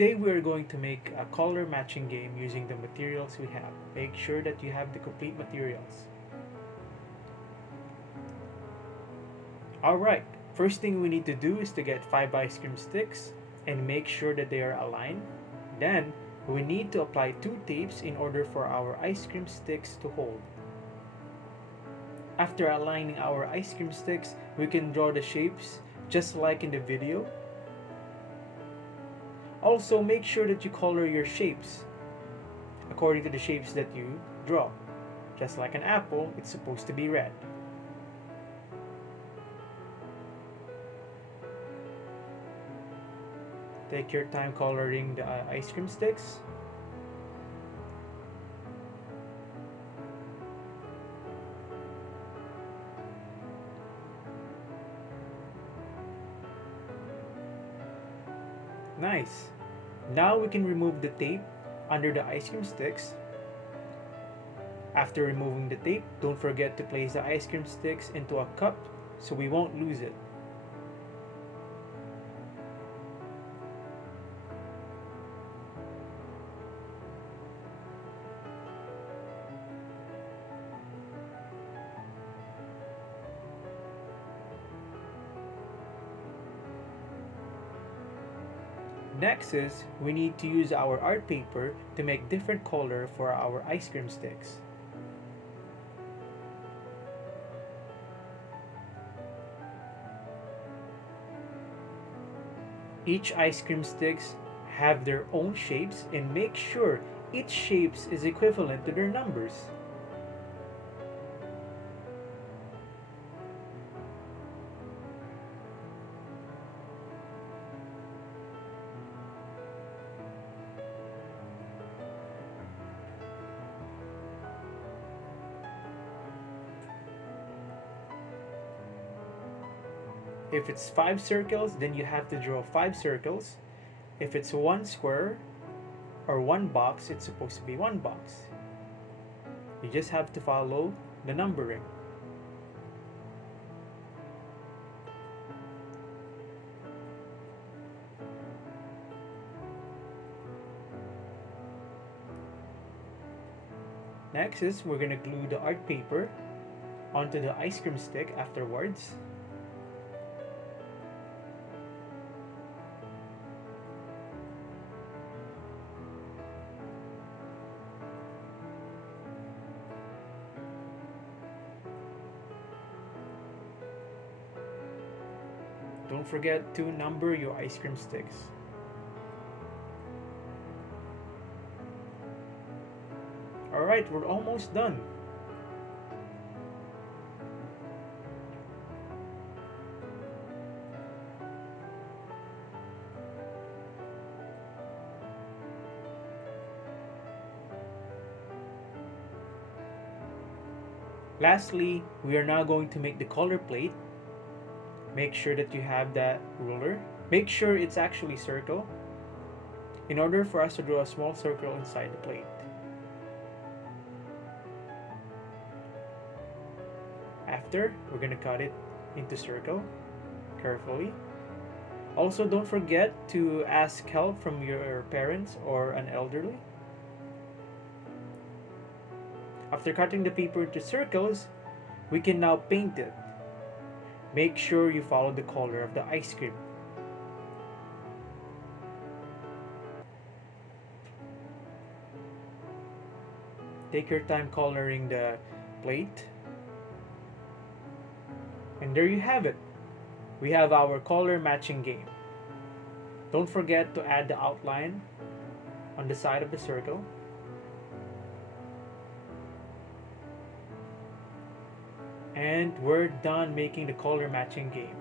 Today we are going to make a color matching game using the materials we have. Make sure that you have the complete materials. Alright, first thing we need to do is to get 5 ice cream sticks and make sure that they are aligned. Then, we need to apply 2 tapes in order for our ice cream sticks to hold. After aligning our ice cream sticks, we can draw the shapes just like in the video. Also, make sure that you color your shapes according to the shapes that you draw. Just like an apple, it's supposed to be red. Take your time coloring the ice cream sticks. Nice. Now we can remove the tape under the ice cream sticks. After removing the tape, don't forget to place the ice cream sticks into a cup so we won't lose it. Next is, we need to use our art paper to make different color for our ice cream sticks. Each ice cream sticks have their own shapes, and make sure each shapes is equivalent to their numbers. If it's 5 circles, then you have to draw 5 circles. If it's 1 square or 1 box, it's supposed to be 1 box. You just have to follow the numbering. Next is, we're going to glue the art paper onto the ice cream stick afterwards. Don't forget to number your ice cream sticks. Alright, we're almost done. Lastly, we are now going to make the color plate. Make sure that you have that ruler. Make sure it's actually circle in order for us to draw a small circle inside the plate. After, we're going to cut it into circle carefully. Also, don't forget to ask help from your parents or an elderly. After cutting the paper into circles, we can now paint it. Make sure you follow the color of the ice cream. Take your time coloring the plate. And there you have it. We have our color matching game. Don't forget to add the outline on the side of the circle. And we're done making the color matching game.